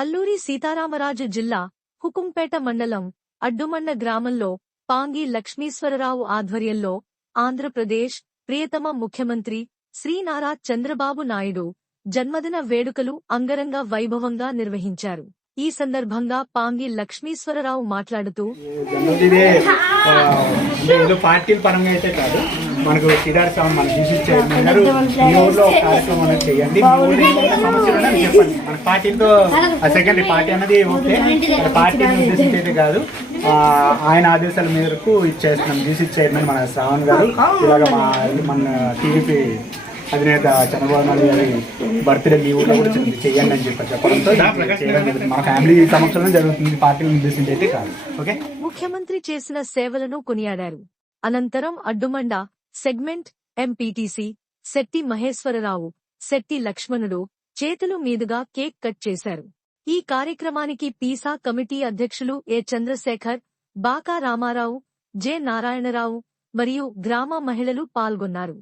అల్లూరి సీతారామరాజు జిల్లా హుకుంపేట మండలం అడ్డుమన్న గ్రామంలో పాంగి లక్ష్మీశ్వరరావు ఆధ్వర్యంలో ఆంధ్రప్రదేశ్ ప్రియతమ ముఖ్యమంత్రి శ్రీ నారా చంద్రబాబు నాయుడు జన్మదిన వేడుకలు అంగరంగ వైభవంగా నిర్వహించారు. ఈ సందర్భంగా పాంగి లక్ష్మీశ్వరరావు మాట్లాడుతూ, పార్టీల పరంగా అయితే కాదు, మనకు సిద్ధార్థ స్వామి మన ఈ ఊర్లో ఒక కార్యక్రమం అనేది చేయండి, సమస్యలు చెప్పండి. మన పార్టీతో సెకండరీ పార్టీ అన్నది ఓకే, పార్టీని ఉద్దేశించి అయితే కాదు, ఆయన ఆదేశాల మేరకు ఇచ్చేస్తున్నాం. జీసీ చైర్మన్ మన శ్రావణ్ గారు ఇలాగ మన టీడీపీ అధినేత చంద్రబాబు నాయుడు గారి బర్త్డే మీ ఊళ్ళో కూడా చేయండి అని చెప్పడంతో మన ఫ్యామిలీ సమక్షంలో జరుగుతుంది, పార్టీని ఉద్దేశించి అయితే కాదు. ఓకే. ముఖ్యమంత్రి చేసిన సేవలను కొనియాడారు. అనంతరం అడ్డుమండ సెగ్మెంట్ ఎంపీటీసీ శెట్టి మహేశ్వరరావు, శెట్టి లక్ష్మణుడు చేతులు మీదుగా కేక్ కట్ చేశారు. ఈ కార్యక్రమానికి పీసా కమిటీ అధ్యక్షులు ఏ చంద్రశేఖర్, బాకా రామారావు, జె నారాయణరావు మరియు గ్రామ మహిళలు పాల్గొన్నారు.